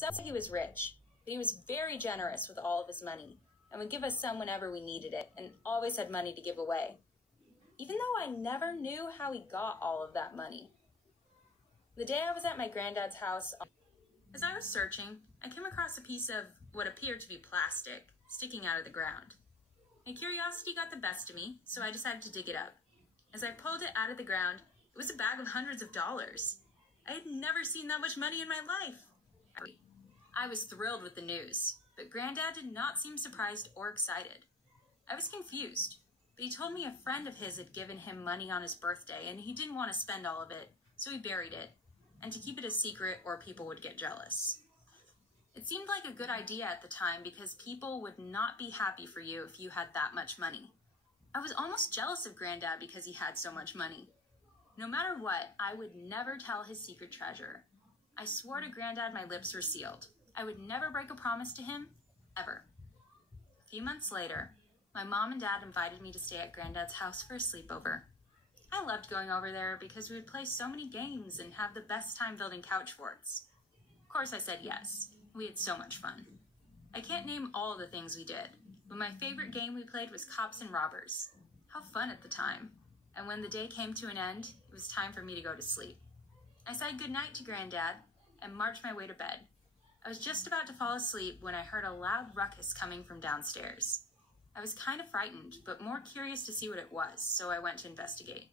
Sounds like he was rich, but he was very generous with all of his money and would give us some whenever we needed it and always had money to give away, even though I never knew how he got all of that money. The day I was at my granddad's house, as I was searching, I came across a piece of what appeared to be plastic sticking out of the ground. My curiosity got the best of me, so I decided to dig it up. As I pulled it out of the ground, it was a bag of hundreds of dollars. I had never seen that much money in my life. I was thrilled with the news, but Granddad did not seem surprised or excited. I was confused, but he told me a friend of his had given him money on his birthday and he didn't want to spend all of it, so he buried it, and to keep it a secret or people would get jealous. It seemed like a good idea at the time because people would not be happy for you if you had that much money. I was almost jealous of Granddad because he had so much money. No matter what, I would never tell his secret treasure. I swore to Granddad my lips were sealed. I would never break a promise to him, ever. A few months later, my mom and dad invited me to stay at Granddad's house for a sleepover. I loved going over there because we would play so many games and have the best time building couch forts. Of course I said yes. We had so much fun. I can't name all the things we did, but my favorite game we played was cops and robbers. How fun at the time. And when the day came to an end, it was time for me to go to sleep. I said goodnight to Granddad and marched my way to bed. I was just about to fall asleep when I heard a loud ruckus coming from downstairs. I was kind of frightened, but more curious to see what it was, so I went to investigate.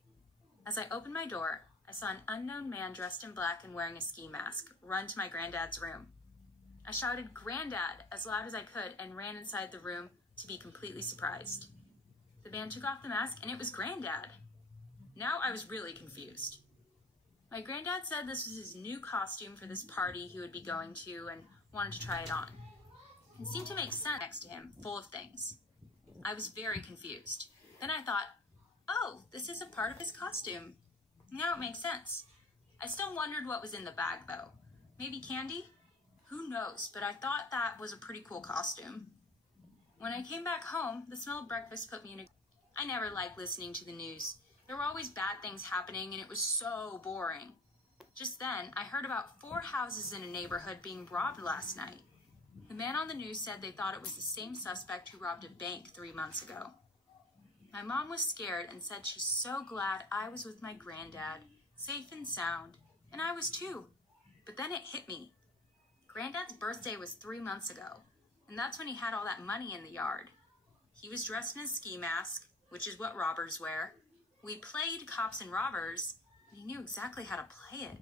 As I opened my door, I saw an unknown man dressed in black and wearing a ski mask run to my granddad's room. I shouted, "Granddad," as loud as I could and ran inside the room to be completely surprised. The man took off the mask and it was Granddad. Now I was really confused. My granddad said this was his new costume for this party he would be going to and wanted to try it on. It seemed to make sense next to him, full of things. I was very confused. Then I thought, oh, this is a part of his costume. Now it makes sense. I still wondered what was in the bag though. Maybe candy? Who knows, but I thought that was a pretty cool costume. When I came back home, the smell of breakfast put me in a... I never liked listening to the news. There were always bad things happening and it was so boring. Just then, I heard about 4 houses in a neighborhood being robbed last night. The man on the news said they thought it was the same suspect who robbed a bank 3 months ago. My mom was scared and said she's so glad I was with my granddad, safe and sound, and I was too. But then it hit me. Granddad's birthday was 3 months ago, and that's when he had all that money in the yard. He was dressed in a ski mask, which is what robbers wear. We played cops and robbers, and he knew exactly how to play it.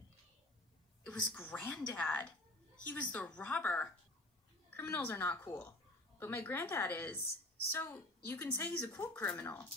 It was Granddad. He was the robber. Criminals are not cool, but my granddad is, so you can say he's a cool criminal.